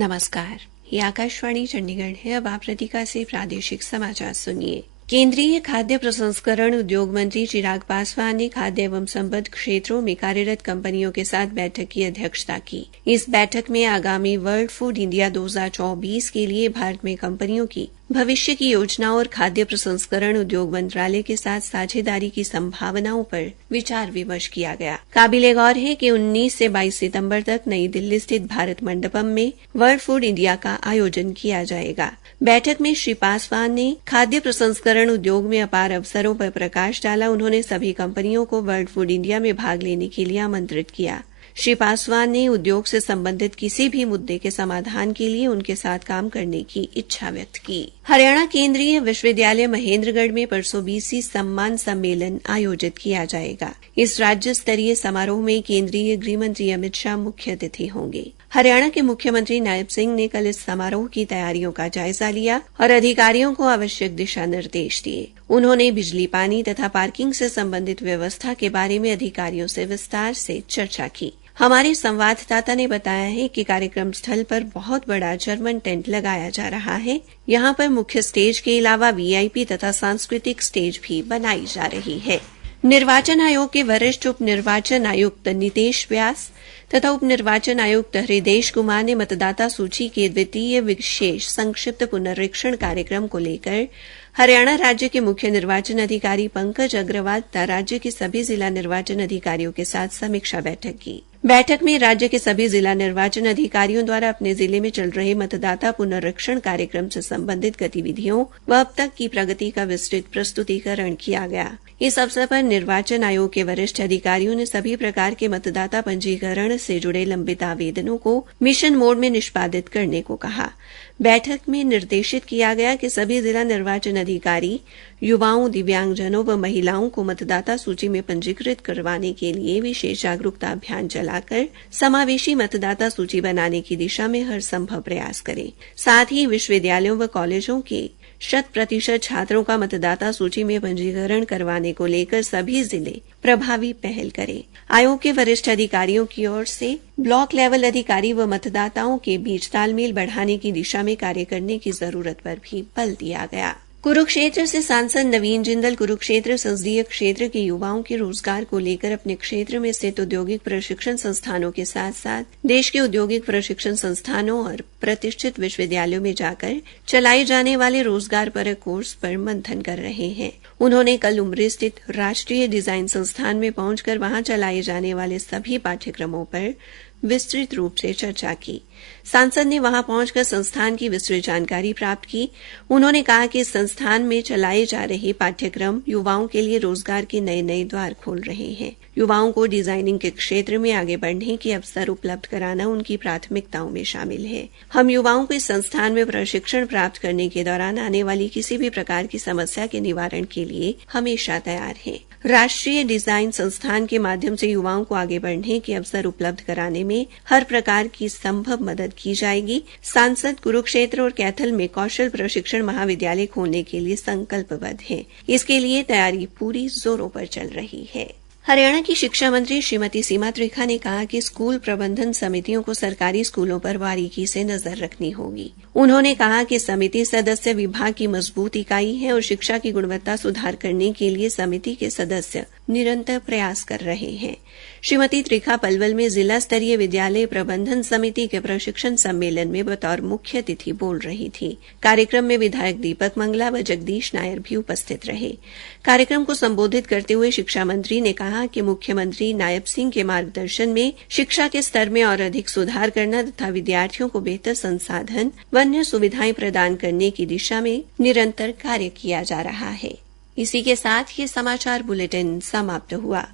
नमस्कार, ये आकाशवाणी चंडीगढ़ है। अब आप रतिका से प्रादेशिक समाचार सुनिए। केंद्रीय खाद्य प्रसंस्करण उद्योग मंत्री चिराग पासवान ने खाद्य एवं संबद्ध क्षेत्रों में कार्यरत कंपनियों के साथ बैठक की अध्यक्षता की। इस बैठक में आगामी वर्ल्ड फूड इंडिया 2024 के लिए भारत में कंपनियों की भविष्य की योजनाओं और खाद्य प्रसंस्करण उद्योग मंत्रालय के साथ साझेदारी की संभावनाओं पर विचार विमर्श किया गया। काबिले गौर है कि 19 से 22 सितंबर तक नई दिल्ली स्थित भारत मंडपम में वर्ल्ड फूड इंडिया का आयोजन किया जाएगा। बैठक में श्री पासवान ने खाद्य प्रसंस्करण उद्योग में अपार अवसरों पर प्रकाश डाला। उन्होंने सभी कंपनियों को वर्ल्ड फूड इंडिया में भाग लेने के लिए आमंत्रित किया। श्री पासवान ने उद्योग से संबंधित किसी भी मुद्दे के समाधान के लिए उनके साथ काम करने की इच्छा व्यक्त की। हरियाणा केंद्रीय विश्वविद्यालय महेंद्रगढ़ में परसों बीसी सम्मान सम्मेलन आयोजित किया जाएगा। इस राज्य स्तरीय समारोह में केंद्रीय गृह मंत्री अमित शाह मुख्य अतिथि होंगे। हरियाणा के मुख्यमंत्री नायब सिंह ने कल इस समारोह की तैयारियों का जायजा लिया और अधिकारियों को आवश्यक दिशा निर्देश दिए। उन्होंने बिजली, पानी तथा पार्किंग से संबंधित व्यवस्था के बारे में अधिकारियों से विस्तार से चर्चा की। हमारे संवाददाता ने बताया है कि कार्यक्रम स्थल पर बहुत बड़ा जर्मन टेंट लगाया जा रहा है। यहां पर मुख्य स्टेज के अलावा वीआईपी तथा सांस्कृतिक स्टेज भी बनाई जा रही है। निर्वाचन आयोग के वरिष्ठ उप निर्वाचन आयुक्त नितेश व्यास तथा उप निर्वाचन आयुक्त हृदेश कुमार ने मतदाता सूची के द्वितीय विशेष संक्षिप्त पुनरीक्षण कार्यक्रम को लेकर हरियाणा राज्य के मुख्य निर्वाचन अधिकारी पंकज अग्रवाल तथा राज्य के सभी जिला निर्वाचन अधिकारियों के साथ समीक्षा बैठक की। बैठक में राज्य के सभी जिला निर्वाचन अधिकारियों द्वारा अपने जिले में चल रहे मतदाता पुनरीक्षण कार्यक्रम से संबंधित गतिविधियों व अब तक की प्रगति का विस्तृत प्रस्तुतिकरण किया गया। इस अवसर पर निर्वाचन आयोग के वरिष्ठ अधिकारियों ने सभी प्रकार के मतदाता पंजीकरण से जुड़े लंबित आवेदनों को मिशन मोड में निष्पादित करने को कहा। बैठक में निर्देशित किया गया कि सभी जिला निर्वाचन अधिकारी युवाओं, दिव्यांगजनों व महिलाओं को मतदाता सूची में पंजीकृत करवाने के लिए विशेष जागरूकता अभियान चलाकर समावेशी मतदाता सूची बनाने की दिशा में हर संभव प्रयास करें। साथ ही विश्वविद्यालयों व कॉलेजों के 100% छात्रों का मतदाता सूची में पंजीकरण करवाने को लेकर सभी जिले प्रभावी पहल करें। आयोग के वरिष्ठ अधिकारियों की ओर से ब्लॉक लेवल अधिकारी व मतदाताओं के बीच तालमेल बढ़ाने की दिशा में कार्य करने की जरूरत पर भी बल दिया गया। कुरुक्षेत्र से सांसद नवीन जिंदल कुरुक्षेत्र संसदीय क्षेत्र के युवाओं के रोजगार को लेकर अपने क्षेत्र में स्थित औद्योगिक प्रशिक्षण संस्थानों के साथ साथ देश के औद्योगिक प्रशिक्षण संस्थानों और प्रतिष्ठित विश्वविद्यालयों में जाकर चलाए जाने वाले रोजगार परक कोर्स पर मंथन कर रहे हैं। उन्होंने कल उमरी स्थित राष्ट्रीय डिजाइन संस्थान में पहुंचकर वहां चलाए जाने वाले सभी पाठ्यक्रमों पर विस्तृत रूप से चर्चा की। सांसद ने वहां पहुंचकर संस्थान की विस्तृत जानकारी प्राप्त की। उन्होंने कहा कि इस संस्थान में चलाए जा रहे पाठ्यक्रम युवाओं के लिए रोजगार के नए नए द्वार खोल रहे हैं। युवाओं को डिजाइनिंग के क्षेत्र में आगे बढ़ने के अवसर उपलब्ध कराना उनकी प्राथमिकताओं में शामिल है। हम युवाओं को इस संस्थान में प्रशिक्षण प्राप्त करने के दौरान आने वाली किसी भी प्रकार की समस्या के निवारण के लिए हमेशा तैयार हैं। राष्ट्रीय डिजाइन संस्थान के माध्यम से युवाओं को आगे बढ़ने के अवसर उपलब्ध कराने में हर प्रकार की संभव मदद की जाएगी। सांसद कुरुक्षेत्र और कैथल में कौशल प्रशिक्षण महाविद्यालय खोलने के लिए संकल्पबद्ध हैं। इसके लिए तैयारी पूरी जोरों पर चल रही है। हरियाणा की शिक्षा मंत्री श्रीमती सीमा त्रिखा ने कहा कि स्कूल प्रबंधन समितियों को सरकारी स्कूलों पर बारीकी से नजर रखनी होगी। उन्होंने कहा कि समिति सदस्य विभाग की मजबूत इकाई है और शिक्षा की गुणवत्ता सुधार करने के लिए समिति के सदस्य निरंतर प्रयास कर रहे हैं। श्रीमती त्रिखा पलवल में जिला स्तरीय विद्यालय प्रबंधन समिति के प्रशिक्षण सम्मेलन में बतौर मुख्य अतिथि बोल रही थी। कार्यक्रम में विधायक दीपक मंगला व जगदीश नायर भी उपस्थित रहे। कार्यक्रम को संबोधित करते हुए शिक्षा मंत्री ने कहा कि मुख्यमंत्री नायब सिंह के मार्गदर्शन में शिक्षा के स्तर में और अधिक सुधार करना तथा विद्यार्थियों को बेहतर संसाधन व अन्य सुविधाएं प्रदान करने की दिशा में निरंतर कार्य किया जा रहा है। इसी के साथ ये समाचार बुलेटिन समाप्त हुआ।